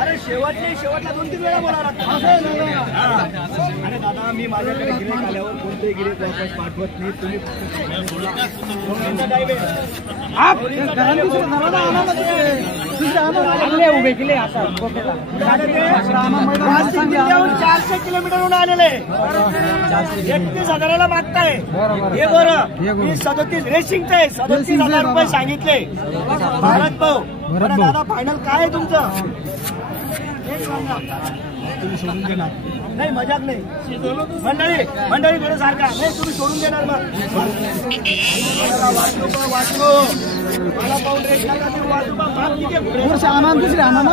अरे शेवटला 2-3 वेळा बोला. अरे दादा मी माझ्याकडे गिऱ्हाईक आल्यावर कोणते गिऱ्हाईक वापस पाठवत नाही. तुम्ही उभे केले आता 400 किलोमीटरहून आलेले 31,000 मागताय. हे बरं मी 37 रेसिंगचं आहे. 37,000 रुपये सांगितले. भारत भाऊ बरं दादा फायनल काय आहे तुमचं? तुम्ही सोडून देणार नाही? मजाक नाही. मंडळी थोडं सारखा नाही. तुम्ही सोडून देणार मग वाचलो मला पाऊल रेट नका तुम्ही वाचू बा. माप किती आनंद दुसरे आनंद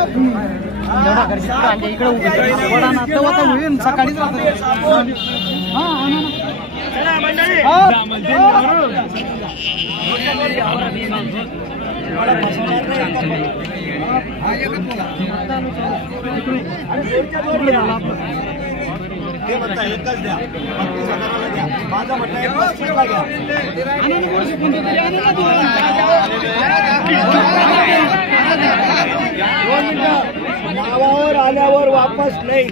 इकडे होईल सकाळीच मंडळी ते म्हणता एकच द्या 35,000 द्या. माझं म्हणणं आहे 35ला घ्या. नावावर आल्यावर वापस नाही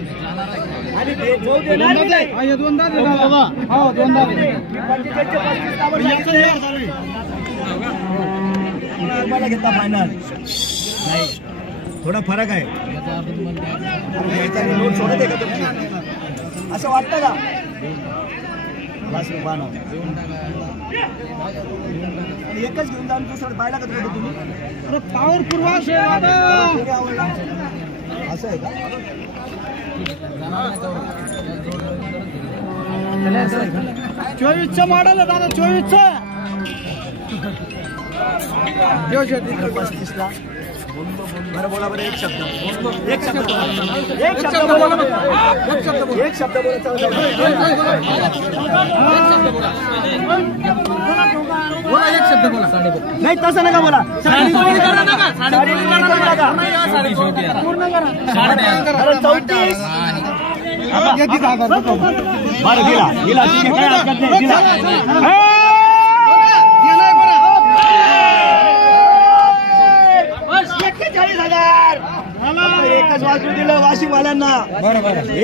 आणि जो देणार नाही. मला घेता फायनल नाही. थोडा फरक आहे. सोडत आहे का तुम्ही? असं वाटतं का? एकच घेऊन जाऊन दुसरं पाहिला का तुम्ही? पॉवरफुल असं आहे का? 24चं मॉडेल आहे दादा. 24चं 35ला बरं बोला. बरं एक शब्द बोला. एक शब्द बोला. नाही तसं नका बोला. पूर्ण करा. 34 बरं दिला ठीक आहे. काय हरकत नाही. दिला 41,000 एकच वाजू दिलं वाशिमवाल्यांना.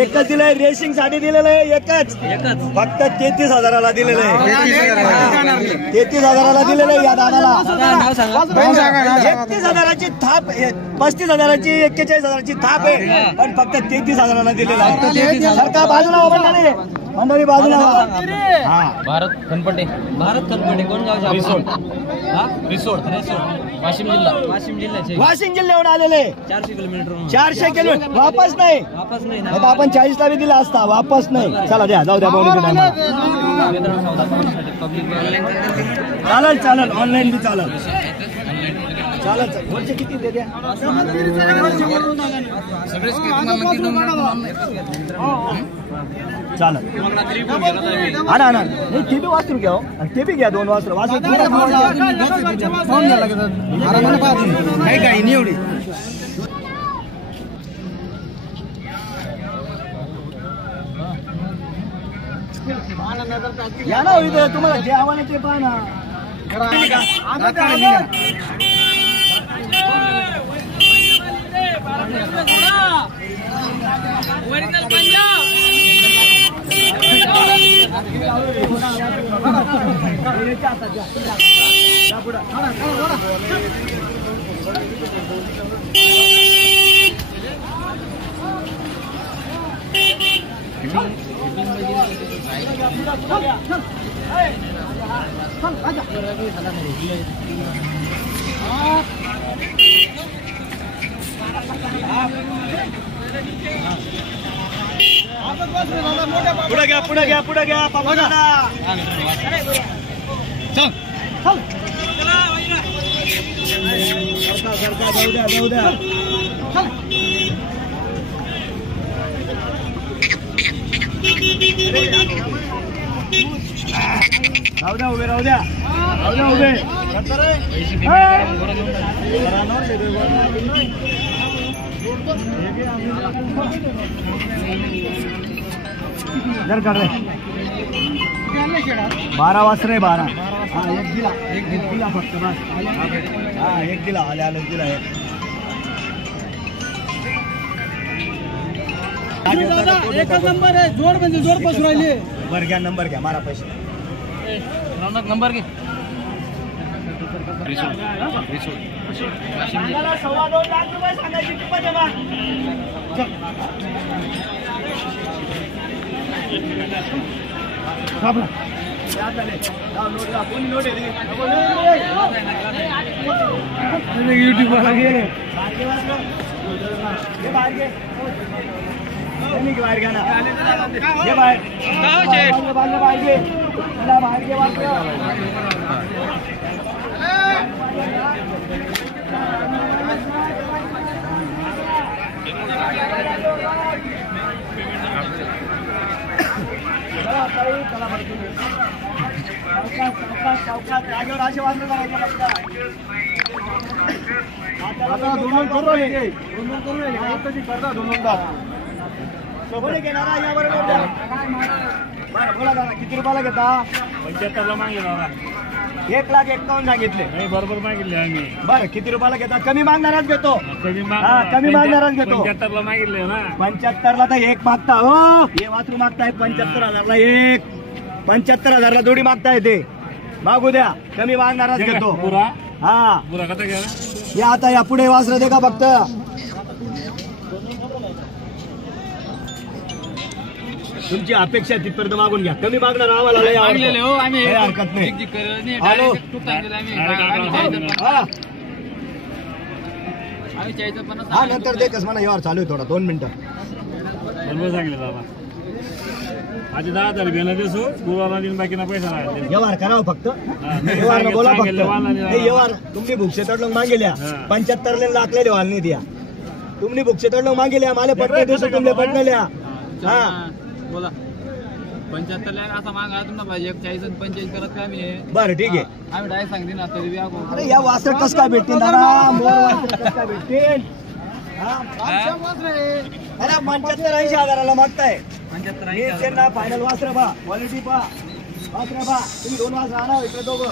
एकच दिलंय. रेसिंग साठी दिलेलं आहे. एकच फक्त 33,000 दिलेलं आहे. 33,000 दिलेलं आहे या दादाला. 31,000ची थाप 35,000ची 41,000ची थाप आहे पण फक्त 33,000 दिलेलं आहे. सरकार बाजूला मंडळी बाजूला. भारत खनपटे कोण गाव? रिसोड वाशिम जिल्ह्याचे. वाशिम जिल्ह्याहून आलेले 400 किलोमीटर. 400 किलोमीटर वापस नाही. आता आपण 40ला बी दिला असता. वापस नाही. चला द्या जाऊ द्या. चालेल ऑनलाईन बी चालेल. वरचे किती दे द्या. चालेल आणा नाही. ते बी वासरू घ्या आणि ते बी घ्या. 2 वासरू वासरू काही एवढी. या ना इथं तुम्हाला जे आव्हान ते पहा ना. पुढे घ्या पापा दादा. चल जाऊ द्या. उभे राहू द्या. उभे जर कर रे 12 वाजता रे 12 हा एक दिला फक्त बस हा एक दिला आले दिला एकच नंबर आहे जोड म्हणजे जोड पासून राहिले बर घ्या नंबर घ्या मारा पैसे नंबर घे सांगायला 2.25 लाख रुपये सांगायची किंमत आहे युट्यूब वाला घे बाहेर घ्या ना ये बाहेर किती रुपयाला घेता 75ला मागितला 1,51,000 सांगितले नाही बरोबर मागितले आम्ही बरं किती रुपयाला घेता कमी मागणारच घेतो कमी कमी मागणारच घेतो 75ला मागितले ना 75ला तर एक मागता हो हे वासरू मागताय 75,000ला एक 75,000ला जोडी मागताय ते मागू द्या कमी मागणारच घेतो पुरा हा पुरा कसा घ्या या आता या पुढे वासरं दे का फक्त तुमची अपेक्षा तिथपर्यंत मागून घ्या कमी मागणार आम्हाला लय आवडतं. हो आम्ही काही हरकत नाही हॅलो हा नंतर देखच म्हणा यावर चालू आहे थोडा 2 मिनिटं बरोबर सांगितलं बाबा आज 10,000 घेणं देसो गुरुवाला दिन बाकीना पैसा नाही व्यवहार करावं फक्त व्यवहार बोला फक्त हे व्यवहार तुम्ही भुक्षे तडलोक मागेल्या 75 लाखले वाल नाही द्या तुम्ही भुक्षे तडलोक मागेल्या मला पटणे देसो तुमले पटणल्या हा बोला 75 लाख असा मागा तुम्हाला पाहिजे 40 आणि 45 करत काय मी बरं ठीक आहे आम्ही डायरेक्ट सांगते ना तरी अरे या वासर कस काय भेटतील दादा मोर वासर कस काय भेटतील अरे 75-80 हजाराला मागताय 75 फायनल वासर बा क्वालिटी पा वासर बा तुम्ही 2 वासर आणा इकडे दोघं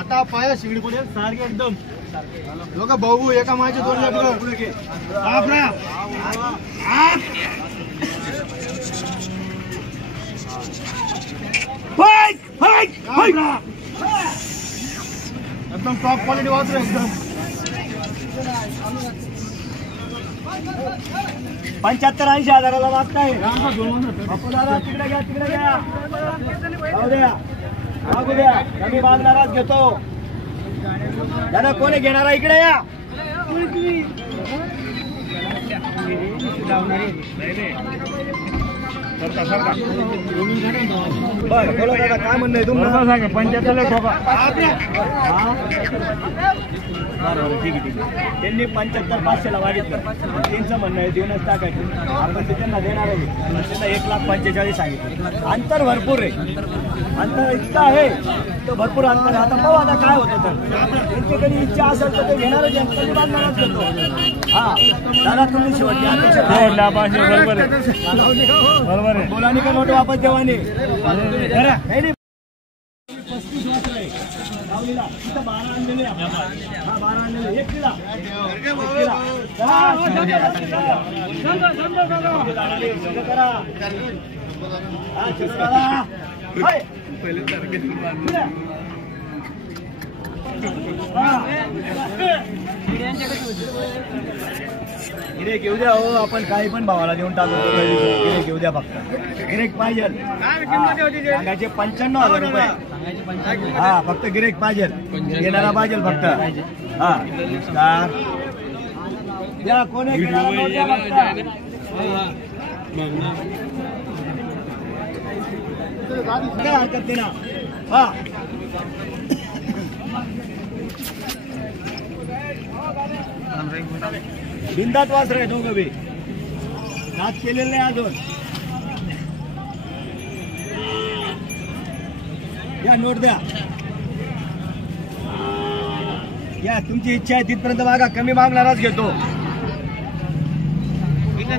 आता पाया शिगडी पुढे सारखे एकदम लोक भाऊ एका मायचे 2 लाख एकदम टॉप क्वालिटी वासर एकदम 75-80 हजाराला मागताय दादा तिकडे घ्या जाऊ द्या मागू द्या कमी मागणाराच घेतो दादा कोणी घेणारा इकडे या बरं बोला दादा काय म्हणणं आहे तुम्हाला 75 लाख बरोबर ठीक आहे त्यांनी 75,500 ला मागितलं त्यांचं म्हणणं आहे देऊनच टाकायचं आपण ते त्यांना देणार आहे त्यांना 1,45,000 सांगितलं अंतर भरपूर आहे अंतर इतकं आहे तो भरपूर अंतर आहे आता पाहू आता काय होतं तर त्यांची कधी इच्छा असेल तर ते घेणारच आहे कधी बांधणारच घेतो हा दादा तुम्ही शेवटी बरोबर आहे बोलानी का नोट वापस देवानी नाही 35 वासर आहे लावलेला इथं 12 आणलेले हा 12 आणलेले एक दिला गिरेक घेऊ द्या हो आपण काही पण भावाला देऊन टाकू गिरेक घेऊ द्या फक्त गिरेक पाहिजे सांगायचे 95,000 रुपये हा फक्त गिरेक पाहिजे घेणारा पाहिजे फक्त हा नमस्कार द्या कोणी घेणारा द्या फक्त काय हरकत नाही ना हा बिंदात वासर आहे दोघं बी नाच केलेलं नाही अजून या नोट द्या या तुमची इच्छा आहे तिथपर्यंत मागा कमी मागणाराच घेतो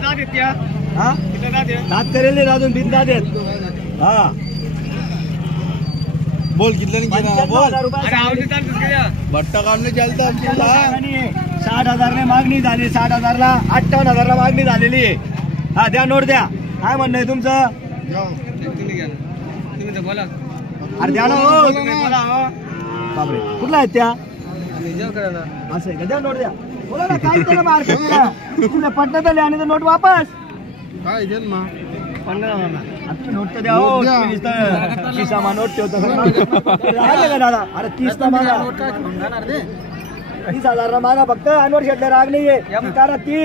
हा दात करेल अजून बिंदात आहेत. हा बोल कितल्या बोल 55,000 भट्टा काम नाही चालतं आमच्याला. 60,000 मागणी झाली. 60,000ला 58,000ला मागणी झालेली आहे. हा द्या नोट द्या. काय म्हणणं आहे तुमचं? अरे द्या ना हो. बापरे कुठला आहेत त्या? असं आहे का? द्या नोट द्या. बोला ना काय त्याला मार्केट तुला पटत आले आणि नोट वापस काय जन्म नोट तर द्या हो. खिसामा नोट ठेवतो राहिलं का दादा? अरे 30ला मागा 30,000 मागा फक्त. अनवर शेटला राग नाहीये करा ती.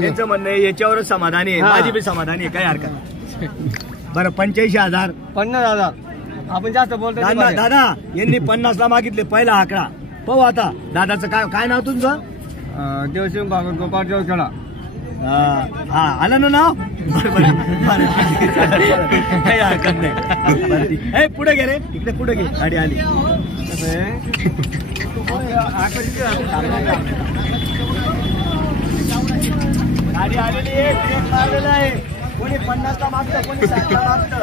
त्यांचं म्हणणं आहे याच्यावरच समाधानी आहे. माझी बी समाधानी आहे. काय हरकत नाही. बरं 85,000 50,000 आपण जास्त बोलतो. दादा यांनी 50ला मागितले. पहिला आकडा पाहू आता. दादाचं काय काय नाव तुमचं? देवसिंग भागवत गोपाळ देवखेडा. हा आलं ना नाव? काही हरकत नाही. पुढे गे रे. इकडे पुढे घे. गाडी आली. गाडी आलेली आहे. ब्रेक मारलेला आहे. कोणी 50ला मागतं कोणी 60ला मागतं.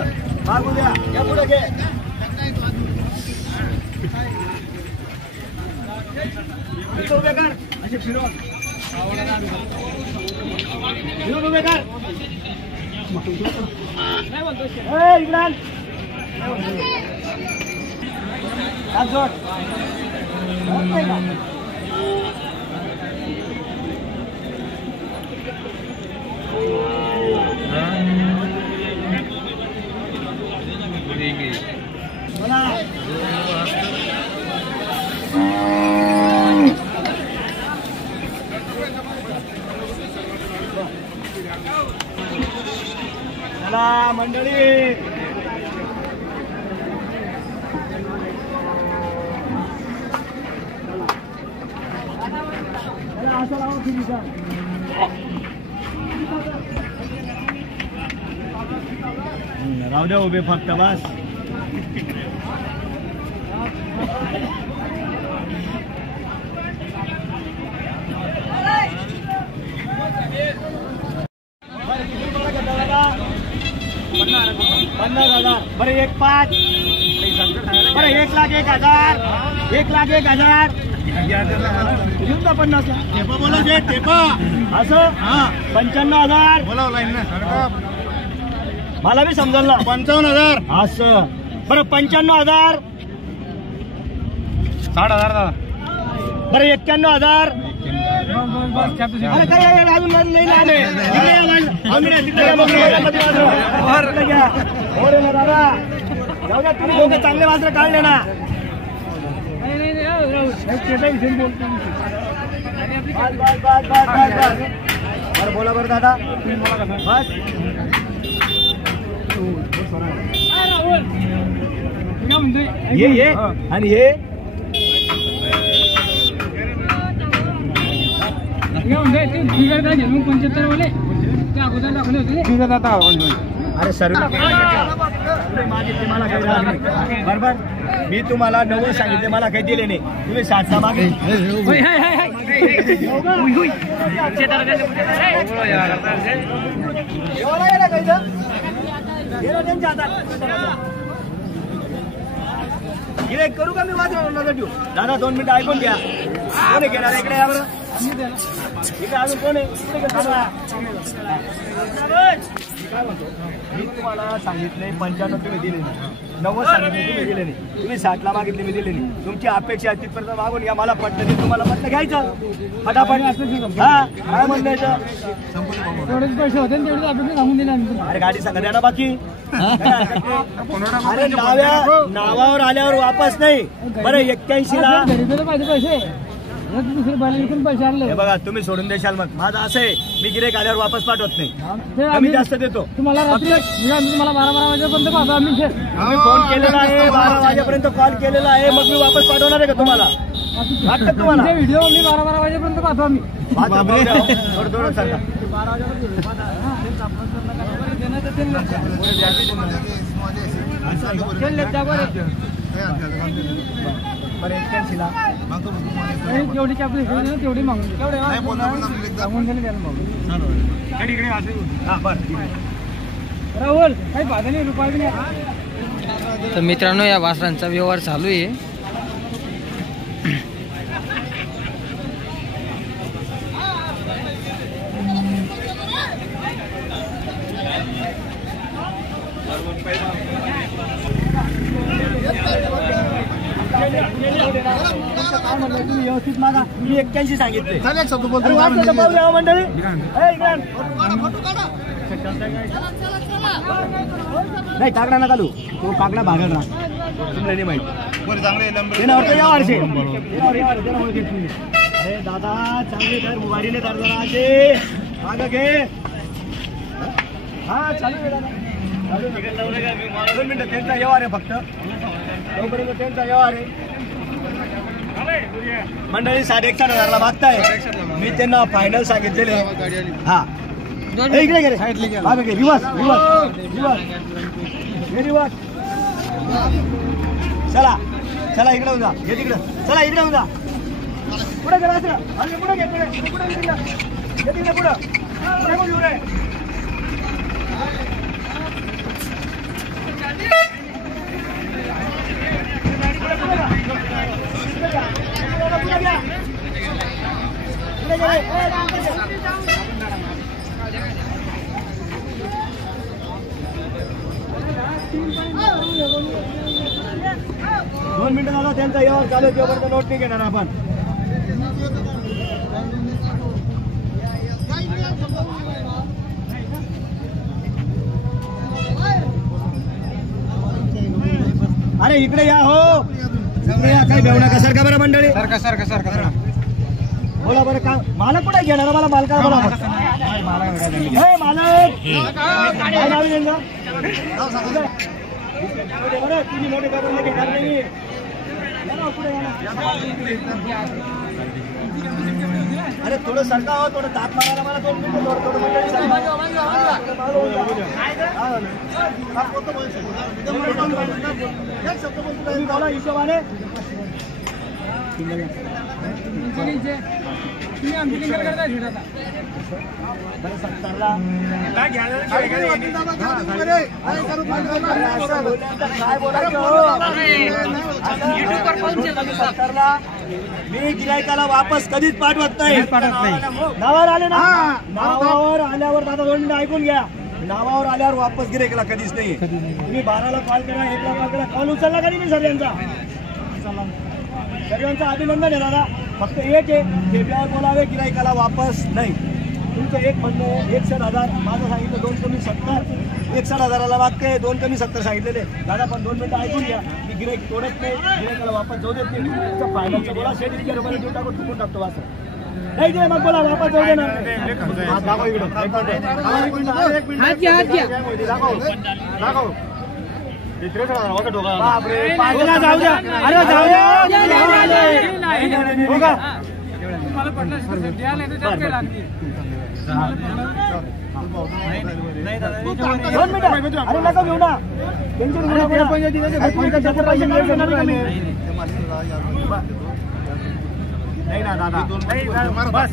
मागू द्या. या पुढे घे. इथं उभे कर. असे फिरवून उभे कर. इकडे चला मंडळी. राहू द्या उभे फक्त बस. बरं 1,05,000 बरं 1,01,000 1,01,000 घेऊन जा 50ला. असं 95,000 मला बी समजलं ना. 55,000 असं बरं 95,000 60,000 बरं 91,000 अरे काय अजून नाही आले. दादा जाऊ द्या. तुम्ही लोक चांगले वासरे काढले ना. बरं बोला बरं दादा बस. ये आणि हे अरे सर्व मला काही राग नाही. बरोबर मी तुम्हाला 90 सांगितले. मला काही दिले नाही. तुम्ही 60ला मागे. करू का मी वाजवा ठेवू? दादा 2 मिनिटं ऐकून घ्या. कोणी घेणार इकडे या बरं. इकडे अजून कोण आहे? काय म्हणतो मी तुम्हाला सांगितले 95 तुम्ही दिले नाही. 90 सांगितले तुम्ही दिले नाही. तुम्ही 60ला मागितले मी दिले नाही. तुमची अपेक्षा आहे तिथपर्यंत मागून या. मला पटलं ते तुम्हाला पटलं घ्यायचं फटाफट. हा काय म्हणलं तेवढेच पैसे होते तेवढे अपेक्षा सांगून दिले. अरे गाडी सांगा द्या ना बाकी. अरे नावावर आल्यावर वापस नाही. बरं 81ला पैसे हे बघा तुम्ही सोडून देशाल. मग माझं असं आहे मी गिऱ्हाईक आल्यावर वापस पाठवत नाही. कमी जास्त देतो. तुम्हाला 12 वाजेपर्यंत आम्ही फोन केलेला आहे. 12 वाजेपर्यंत कॉल केलेला आहे. मग मी वापस पाठवणार आहे का तुम्हाला? वाटतं तुम्हाला व्हिडिओ मी 12 वाजेपर्यंत पाठवा. मी थोडं थोडं सांगा. बरं 81ला जेवढी आपली तेवढी मागून राहुल काही बाधा नाही रुपये बी नाही. तर मित्रांनो या वासरांचा व्यवहार चालू आहे. व्यवस्थित मागा. मी 81 सांगितले. मंडळी नाही काकडा नका लू. तो काकडा भागल ना तुम्हाला नाही माहिती. अरे दादा चांगली तर मुबारीने तर जरा असे मागं घे. हा चालू आहे दादा. 2 मिनिटं त्यांचा व्यवहार आहे फक्त. तोपर्यंत त्यांचा व्यवहार आहे. मंडळी 61,000ला मागताय. मी त्यांना फायनल सांगितलेले. हा इकडे गेले मागे घे. रिवर्स चला चला इकडे होऊन जा. हे तिकडं चला इकडे होऊन जा. पुढे गेला असं पुढे घे. पुढे तिकडे पुढं घेऊ रे. दोन मिनिटं झाला त्यांचा व्यवहार चालू आहे. तोपर्यंत नोट नाही घेणार आपण. अरे इकडे या हो. इकडे या. काही भेऊ नका. सरका बरं मंडळी. सरका बोला बरं का मालक कुठे घेणार मला. मालका बोला. मालक काय नाव आहे बरं. तुम्ही मोठे करून घेणार नाही. अरे थोडं सरका हो. थोडं ताप मारायला मला 2 मिनिटं. थोडं बोला हिशोबाने. मी गिरायकाला वापस कधीच पाठवत नाही. नावावर आले ना. नावावर आल्यावर दादा 2 मिनिटं ऐकून घ्या. नावावर आल्यावर वापस गिरायकाला कधीच नाही. तुम्ही 12ला कॉल करा, 1ला कॉल करा. कॉल उचलला का नाही सर्वांचा. सर्वांचं अभिनंदन आहे दादा. फक्त एक आहे ठेप्यावर बोलावे. गिरायकाला वापस नाही. तुमचं एक म्हणणं आहे 61,000. माझं सांगितलं 2 कमी 70. 61,000ला मागते. 2 कमी 70 सांगितलेले. दादा पण 2 मिनिटं ऐकून घ्या. मी गिरायक तोडत नाही. गिरायकाला वापस जाऊ देत नाही. तुमचं फायनलचं बोला. 100 रुपये देऊन टाकून चुकून टाकतो वासर. नाही दे मग बोला. वापस जाऊ दे ना. दाखव इकडं. दाखव. बापरे. जाऊ द्या. अरे जाऊ द्या. मला पटलं. अरे नका घेऊ ना. नाही ना दादा. बस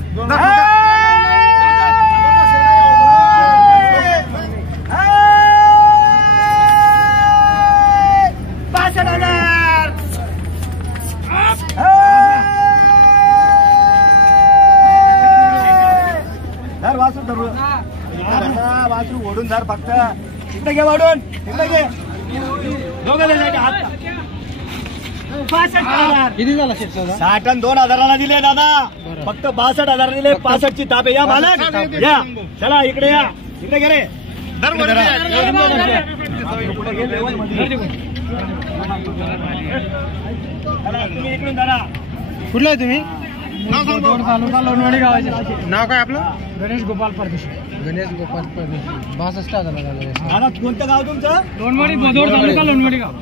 62,000 वासरू ओढून धर फक्त. इकडे घे वाढून. इकडे घे. दोघं हात. 65,000 किती झाला. 60 आणि 2,000ला दिले दादा. फक्त 62,000 दिले. 65ची ताप आहे. या मालक या. चला इकडे या. इकडे घे रे. तुम्ही इकडून धरा. कुठलं आहे तुम्ही. लोणवाडी गावाचे. नाव काय आपलं. गणेश गोपाल परदेशी. 62,000. कोणतं गाव तुमचं. लोणवाडी बोदवड तालुका. लोणवाडी गाव.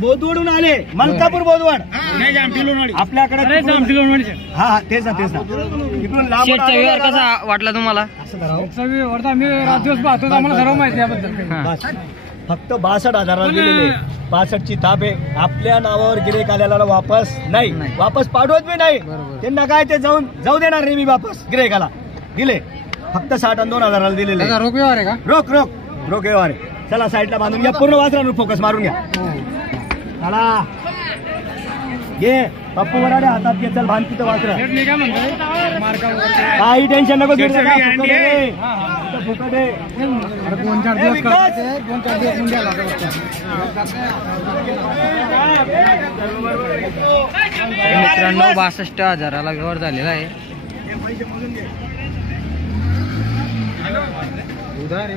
बोदवडून आले. मलकापूर बोदवड. आपल्याकडे लोणवाडी. हा तेच ना इकडून लांब. व्यवहार कसा वाटला तुम्हाला. मी रात दिवस पाहतो. आम्हाला सर्व माहिती याबद्दल. फक्त 62,000 दिलेले. 62ची ताप आहे. आपल्या नावावर गिरेक आलेला वापस नाही, वापस पाठवत बी नाही. त्यांना काय ते जाऊ देणार नाही मी वापस गिरेकाला. दिले फक्त 60 आणि 2,000 दिलेले. रोख व्यवहार आहे का? रोख रोख रोख व्यवहार आहे. चला साईडला बांधून घ्या. पूर्ण वासरांवर फोकस मारून घ्या. चला घे पप्पू वराडे हातात घे. चल बांध तिथं वासर. काही टेन्शन नको घेऊ. फुकट आहे. 2-4 दिवस करते, 2-4 दिवस मुंड्या लागतात. मित्रांनो 62,000ला व्यवहार झालेला आहे. उधार